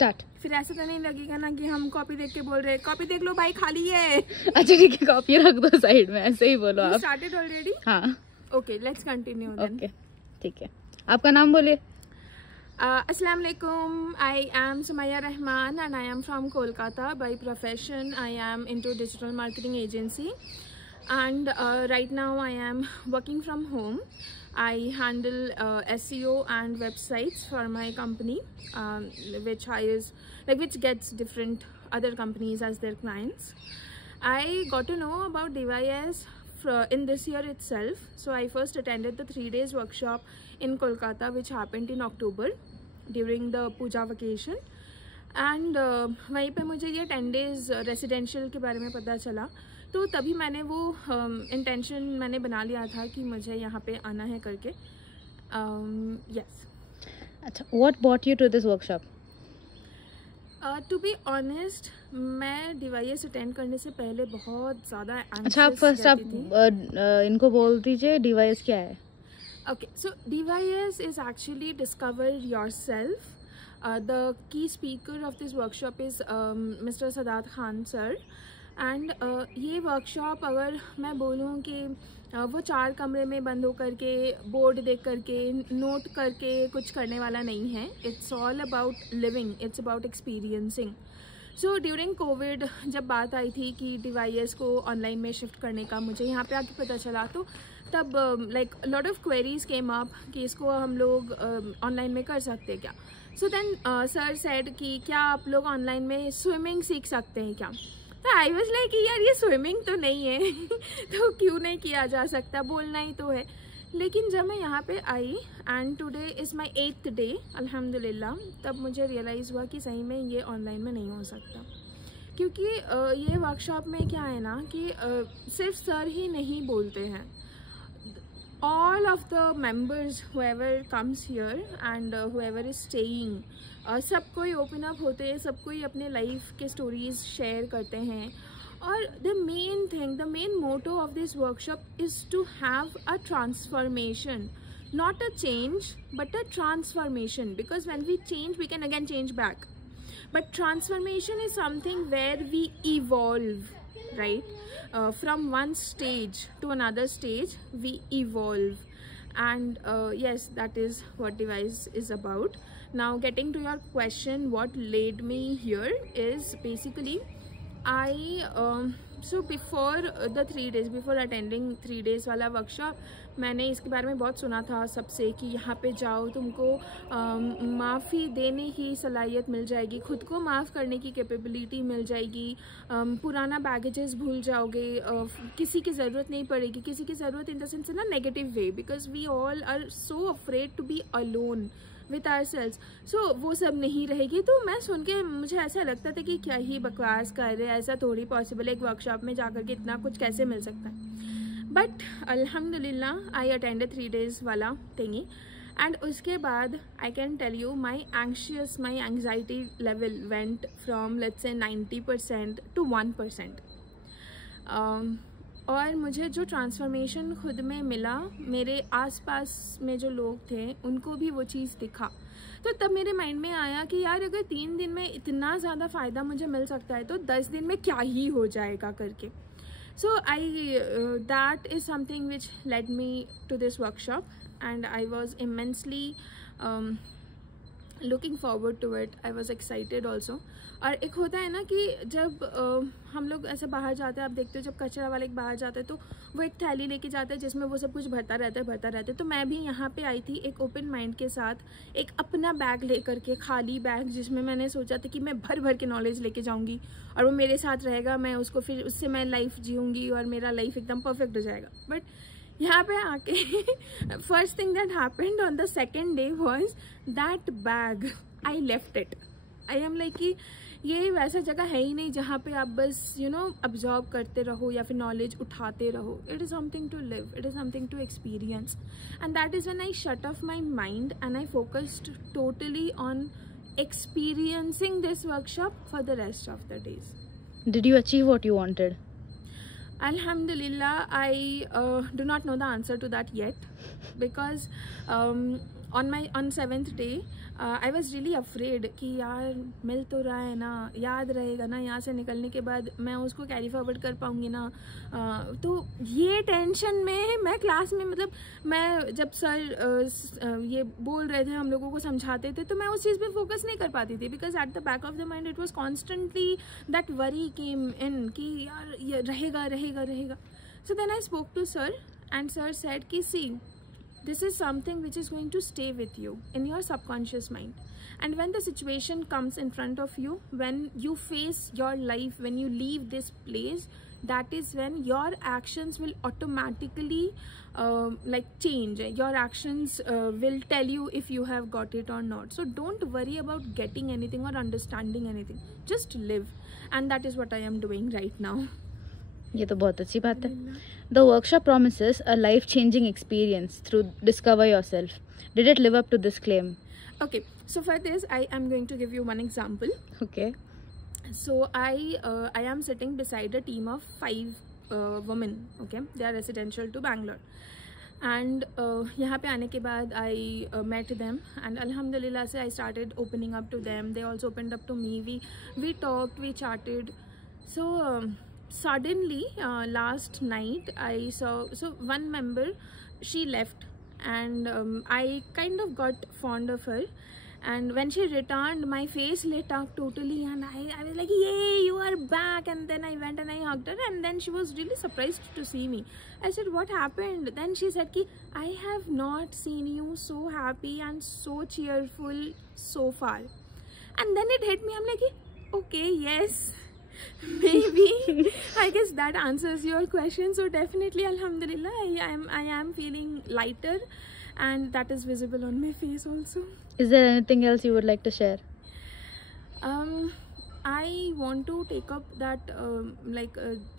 Start. फिर ऐसा तो नहीं लगेगा ना कि हम कॉपी देख के बोल रहे हैं कॉपी देख लो भाई खाली है। अच्छा ठीक है, कॉपी रख दो साइड में, ऐसे ही बोलो आप। Started already? हाँ okay let's continue then. Okay ठीक है, आपका नाम बोलिए। Assalamu alaikum. I am Sumaya Rahman and I am from Kolkata. By profession, I am into digital marketing agency, and right now I am working from home. I handle SEO and websites for my company, which hires which gets different other companies as their clients. I got to know about DYS in this year itself. So I first attended the 3 days workshop in Kolkata, which happened in October during the Puja vacation. And वहीं पे मुझे ये 10 days residential के बारे में पता चला, तो तभी मैंने वो इंटेंशन मैंने बना लिया था कि मुझे यहाँ पे आना है करके। यस। अच्छा, what bought you to this workshop? To be honest, मैं DYS अटेंड करने से पहले बहुत ज़्यादा अच्छा, आप फर्स्ट आप इनको बोल दीजिए DYS क्या है। Okay, so DYS is actually discover yourself. The key speaker of this workshop is Mr. Sadat Khan sir. And ये workshop अगर मैं बोलूँ कि वो 4 कमरे में बंद होकर के बोर्ड देख करके नोट करके कुछ करने वाला नहीं है। It's all about living, it's about experiencing. So during Covid जब बात आई थी कि DYS को ऑनलाइन में शिफ्ट करने का, मुझे यहाँ पे आके पता चला, तो तब like lot of queries came up कि इसको हम लोग ऑनलाइन में कर सकते हैं क्या। सो देन सर सेड कि क्या आप लोग ऑनलाइन में स्विमिंग सीख सकते हैं क्या। तो आई वाज लाइक यार ये स्विमिंग तो नहीं है तो क्यों नहीं किया जा सकता, बोलना ही तो है। लेकिन जब मैं यहाँ पे आई and today is my 8th day अल्हम्दुलिल्लाह, तब मुझे रियलाइज़ हुआ कि सही में ये ऑनलाइन में नहीं हो सकता। क्योंकि ये वर्कशॉप में क्या है ना कि सिर्फ सर ही नहीं बोलते हैं, all of the members whoever comes here and whoever is staying, सब कोई ओपन अप होते हैं, सब कोई अपने लाइफ के स्टोरीज शेयर करते हैं। और the main motto of this workshop is to have a transformation, not a change but a transformation, because when we change we can again change back, but transformation is something where we evolve, right? From one stage to another stage we evolve, and yes, that is what DYS is about. Now getting to your question, what led me here is basically so before the 3 days, before attending 3 days वाला workshop, मैंने इसके बारे में बहुत सुना था सबसे कि यहाँ पे जाओ तुमको माफ़ी देने की सलाहियत मिल जाएगी, खुद को माफ़ करने की कैपेबिलिटी मिल जाएगी, पुराना बैगेजेस भूल जाओगे, किसी की ज़रूरत नहीं पड़ेगी, किसी की ज़रूरत इन द सेंस ना negative way, because we all are so afraid to be alone with our selves. So वो सब नहीं रहेगी। तो मैं सुन के मुझे ऐसा लगता था कि क्या ही बकवास कर रहे हैं, ऐसा थोड़ी पॉसिबल है, एक वर्कशॉप में जाकर के इतना कुछ कैसे मिल सकता है। बट अल्हम्दुलिल्लाह आई अटेंडेड 3 days वाला थिंगी, एंड उसके बाद I can tell you my anxiety level went from let's say 90% to 1%। और मुझे जो ट्रांसफॉर्मेशन खुद में मिला, मेरे आसपास में जो लोग थे उनको भी वो चीज़ दिखा, तो तब मेरे माइंड में आया कि यार अगर 3 दिन में इतना ज़्यादा फ़ायदा मुझे मिल सकता है तो 10 दिन में क्या ही हो जाएगा करके। So that is something which led me to this workshop and I was immensely looking forward to it. I was excited also. और एक होता है ना कि जब हम लोग ऐसे बाहर जाते हैं, आप देखते हो जब कचरा वाले बाहर जाते हैं तो वो एक थैली लेके जाता है जिसमें वो सब कुछ भरता रहता है। तो मैं भी यहाँ पे आई थी एक ओपन माइंड के साथ, एक अपना बैग लेकर के, खाली बैग, जिसमें मैंने सोचा था कि मैं भर भर के नॉलेज लेके जाऊँगी और वो मेरे साथ रहेगा, मैं उसको फिर उससे मैं लाइफ जीऊँगी और मेरा लाइफ एकदम परफेक्ट हो जाएगा। बट यहाँ पे आके first thing that happened on the second day was that bag, I left it. I am like कि ये वैसा जगह है ही नहीं जहाँ पे आप बस अब्जॉर्ब करते रहो या फिर नॉलेज उठाते रहो। It is something to live, it is something to experience, and that is when I shut off my mind and I focused totally on experiencing this workshop for the rest of the days. Did you achieve what you wanted? Alhamdulillah, I do not know the answer to that yet, because on 7th day I was really afraid कि यार मिल तो रहा है ना, याद रहेगा ना, यहाँ से निकलने के बाद मैं उसको कैरी फॉरवर्ड कर पाऊँगी ना। तो ये टेंशन में मैं क्लास में, मतलब मैं जब सर ये बोल रहे थे, हम लोगों को समझाते थे, तो मैं उस चीज़ पे फोकस नहीं कर पाती थी, because at the back of the mind it was constantly that worry came in कि यार ये रहेगा रहेगा रहेगा। So then I spoke to sir and sir said ki see, this is something which is going to stay with you in your subconscious mind, and when the situation comes in front of you, when you face your life, when you leave this place, that is when your actions will automatically like change. Your actions will tell you if you have got it or not. So don't worry about getting anything or understanding anything, just live, and that is what I am doing right now. ये तो बहुत अच्छी बात है. The workshop promises a life-changing experience through Discover Yourself. Did it live up to this claim? Okay, so for this I am going to give you one example. Okay. So I am sitting beside a team of 5 women. Okay, they are residential to Bangalore, and यहाँ पे आने के बाद I met them, and alhamdulillah से I started opening up to them. They also opened up to me. We talked, we chatted. So suddenly last night I saw, so one member, she left, and I kind of got fond of her, and when she returned my face lit up totally, and I was like, yay, you are back. And then I went and I hugged her, and then she was really surprised to see me. I said, what happened? Then she said ki, I have not seen you so happy and so cheerful so far. And then it hit me, I'm like, okay, yes, maybe I guess that answers your question. So definitely alhamdulillah I am feeling lighter, and that is visible on my face also. Is there anything else you would like to share? I want to take up that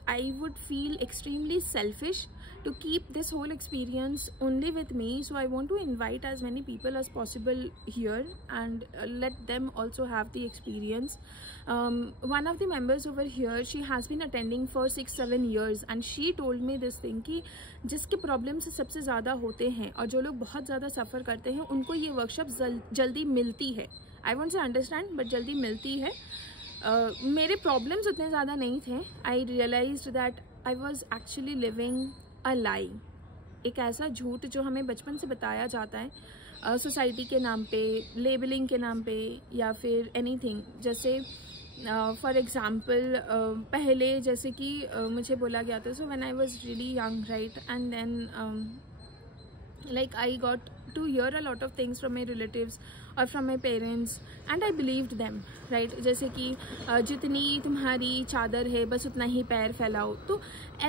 I would feel extremely selfish to keep this whole experience only with me. So I want to invite as many people as possible here, and let them also have the experience. One of the members over here, she has been attending for 6-7 years, and she told me this thing कि जिसके problems सबसे ज़्यादा होते हैं और जो लोग बहुत ज़्यादा सफ़र करते हैं, उनको ये वर्कशॉप जल्दी मिलती है. I won't say understand, but जल्दी मिलती है. मेरे प्रॉब्लम्स उतने ज़्यादा नहीं थे. I realised that I was actually living a lie. एक ऐसा झूठ जो हमें बचपन से बताया जाता है सोसाइटी के नाम पे, लेबलिंग के नाम पे, या फिर एनीथिंग. जैसे फॉर एग्ज़ाम्पल पहले जैसे कि मुझे बोला गया था, so when I was really young, right, and then like I got to hear a lot of things from my relatives or from my parents, and I believed them, right. जैसे कि जितनी तुम्हारी चादर है बस उतना ही पैर फैलाओ. तो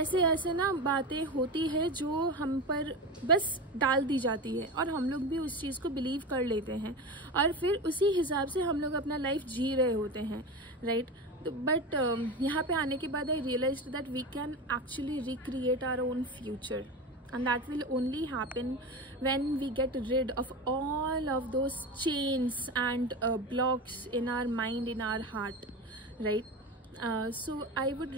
ऐसे ऐसे ना बातें होती है जो हम पर बस डाल दी जाती है, और हम लोग भी उस चीज़ को बिलीव कर लेते हैं, और फिर उसी हिसाब से हम लोग अपना लाइफ जी रहे होते हैं, राइट. बट यहाँ पे आने के बाद I realised that we can actually recreate our own future. And that will only happen when we get rid of all of those chains and blocks in our mind, in our heart, right. So I would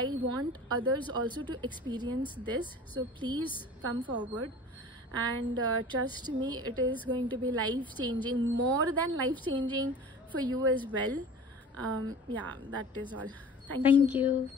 I want others also to experience this. So please come forward, and trust me, it is going to be life changing, more than life changing for you as well. Yeah, that is all. Thank you.